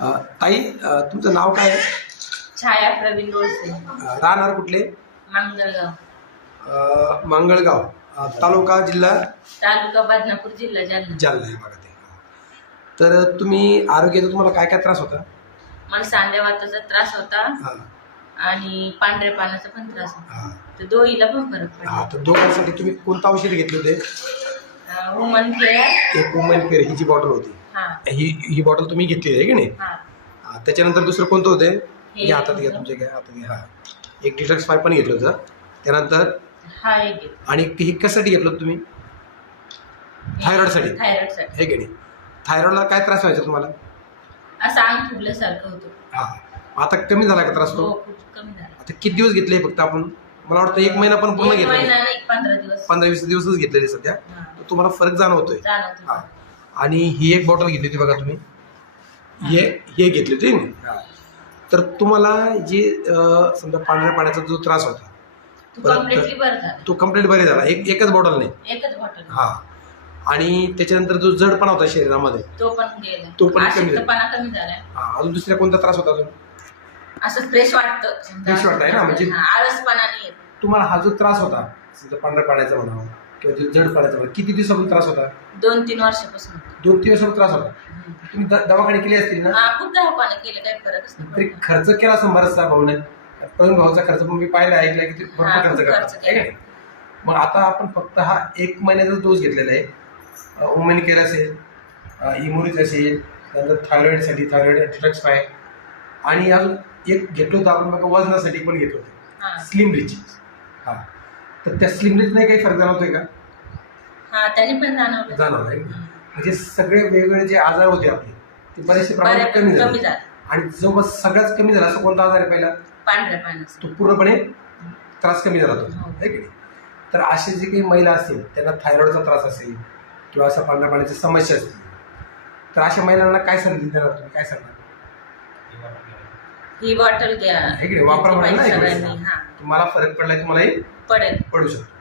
ताई तुमचं नाव काय? आहे छाया प्रवीण राहणार कुठले? मंगळगाव. अ, मंगळगाव. अ, तालुका जिल्हा? तालुका बदनापूर जिल्हा जालना. जालना आहे बघा ते. तर तुम्ही आरोग्याचा तुम्हाला काय काय त्रास होता? मला सांध्या वाताचा त्रास होता हा. आणि पांढऱ्या पानाचा पण त्रास होता. हा. तर दोहीला पण फरक हा पडला तर दोघांसाठी तुम्ही कोणतं औषध घेतले होते? वुमन केअर एक वुमन केअर ही जी बॉटल होती. हा. ही ही बॉटल तुम्ही घेतली आहे की नाही? हा. हा, त्याच्यानंतर दुसरं कोणतं होते? हे हातात घ्या तुमच्या घ्या हातात घ्या. हा. एक डिटॉक्स फाय पण घेतलं होतं. त्यानंतर हा. आणि हे कशासाठी घेतलं होतं तुम्ही? थायरॉइडसाठी थायरॉइडसाठी हे की नाही? थायरॉइडला काय त्रास व्हायचा तुम्हाला? असं अंग फुगल्यासारखं होतं. हा. आता कमी झाला का त्रास हो तो खूप कमी झालं. आता किती दिवस घेतले फक्त आपण? मला वाटतं एक महिना पण पूर्ण एक घेतला महिना नाही. नाही पंधरा दिवस. पंधरा वीस दिवसच घेतलेले सध्या. हा. तुम्हाला फरक जाणवतोय. जाणवत हा. आणि ही एक बॉटल घेतली होती बघा तुम्ही. हे. हे घेतली होती? तर तुम्हाला जे अं, समजा पांढऱ्या पाण्याचा जो त्रास होता तू परत- कम्प्लिटली बरं झालं. तो कंप्लीट बरे झाला. एक एकच बॉटल नाही. एकच बॉटल हा. आणि त्याच्यानंतर जो जडपणा होता शरीरामध्ये तो पण गेला. तो पण कमी झाला. अशक्तपणा कमी झाला. हा, अजून दुसरा कोणता त्रास होता अजून? असं फ्रेश वाटतं. Fresh वाटतंय ना, म्हणजे- हा, आळसपणा नाही येत. तुम्हाला हा जो त्रास होता समजा पांढऱ्या पाण्याचा म्हणा किंवा जो जड म्हणा किती दिवसापासून त्रास होता? दोन तीन वर्षापासून. दोन तीन दिवसापासून त्रास होता. तुम्ही द- दवाखाने केले असतील ना? हा खूप दवाखाने केले काही फरकच नाही. तरी पडला. खर्च केला असं बराचसा भाऊने. प्रवीण भाऊचा खर्च पण मी पाहिला ऐकला की ते हा, भरपूर खर्च खूप करतात. खर्च आहे का नाही? मग आता आपण फक्त हा एक महिन्याचा डोस घेतलेला आहे वुमेन केअर असेल इम्युनिट असेल त्यानंतर थायरॉइडसाठी थायरॉइड डिटॉक्स फाय आणि अजून एक घेतलं होतं आपण बघा वजनासाठी पण घेतलं होतं. हा. स्लिम रिच हा. तर त्या स्लिम रिचने काही फरक जाणवतोय का? हा त्यांनी पण जाणवलं जाणवलं आहे म्हणजे सगळे वेगवेगळे जे आजार होते आपले ते बरेचसे प्रमाणात बऱ्यापैकी कमी कमी झाले. झालं आणि जवळपास सगळ्यात कमी झाला असं कोणता आजार आहे पहिला? पांढऱ्या पाण्याचं तो पूर्णपणे त्रास कमी झाला तो. हो. की नाही? तर असे जे काही महिला असतील त्यांना थायरॉइडचा त्रास असेल किंवा अशा पांढऱ्या पाण्याची समस्या असतील तर अशा महिलांना काय संधी देणार तुम्ही? काय सांगणार? ही बॉटल घ्या. की नाही? वापरा घेतली म्हणा ना पाहिजे एक वेळेस. सगळ्यांनी हा. तुम्हाला फरक पडलाय तुम्हालाही पडेल. पडू शकतो.